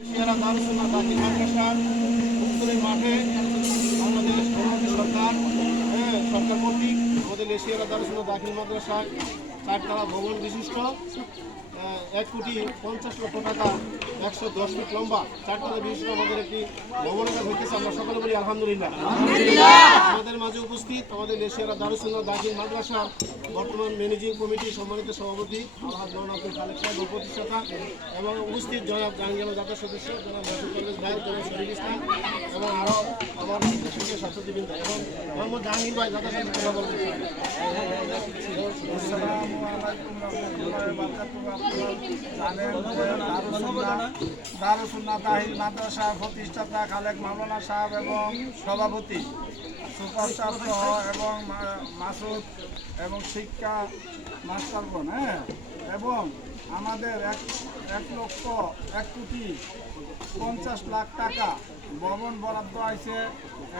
সিয়ারা দারুসুন্নাহ দাখিল মাদ্রাসার উত্তরের মাঠে বাংলাদেশ সরকার সরকার কর্তৃক আমাদের এশিয়ারা দারুসুন্নাহ দাখিল মাদ্রাসায় 4 তলা ভবন বিশিষ্ট 1,50,00,000 টাকা 110 ফিট লম্বা 4 তলা বিশিষ্ট আমাদের একটি ভবনের কাজ হইতেছে। আমরা সকলে বলি আলহামদুলিল্লাহ। আমাদের মাঝে উপস্থিত আমাদের এশিয়ারা দারুসুন্নাহ দাখিল মাদ্রাসার বর্তমান ম্যানেজিং কমিটি সম্মানিত সভাপতি আলহাজ মাওলানা আব্দুল খালেক সাহেব প্রতিষ্ঠাতা এবং উপস্থিত জনাব জাহাঙ্গীর জাতীয় সদস্য জনাব মাসুদ পারভেজ ভাই জনাব শরীফ ইসলাম এবং আরও আমার সঙ্গে ছাত্রবৃন্দ এবং মোহাম্মদ জাহাঙ্গীর ভাই যাদের সাথে কথা বলতে দারুসুন্নাহ দাখিল মাদ্রাসা প্রতিষ্ঠাতা খালেক মাওলানা সাহেব এবং সভাপতি সুপারস্টার সহ এবং মাসুদ এবং শিক্ষা মাস্টারগণ এবং আমাদের 1,50,00,000 টাকা ভবন বরাদ্দ আছে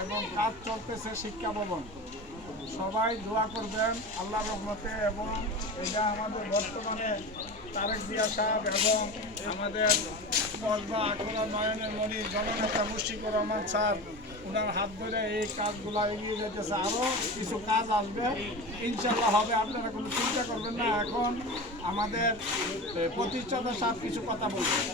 এবং কাজ চলতেছে শিক্ষা ভবন। সবাই দোয়া করবেন আল্লাহর রহমতে। এবং এটা আমাদের বর্তমানে তারেক জিয়া সাহেব এবং আমাদের কসবা আকবর নয়নের মণি জননেতা মুশফিকুর রহমান স্যার ওনার হাত ধরে এই কাজগুলো এগিয়ে যেতেছে। আরও কিছু কাজ আসবে ইনশাল্লাহ হবে, আপনারা কোনো চিন্তা করবেন না। এখন আমাদের প্রতিষ্ঠাতা সাহেব কিছু কথা বলবেন।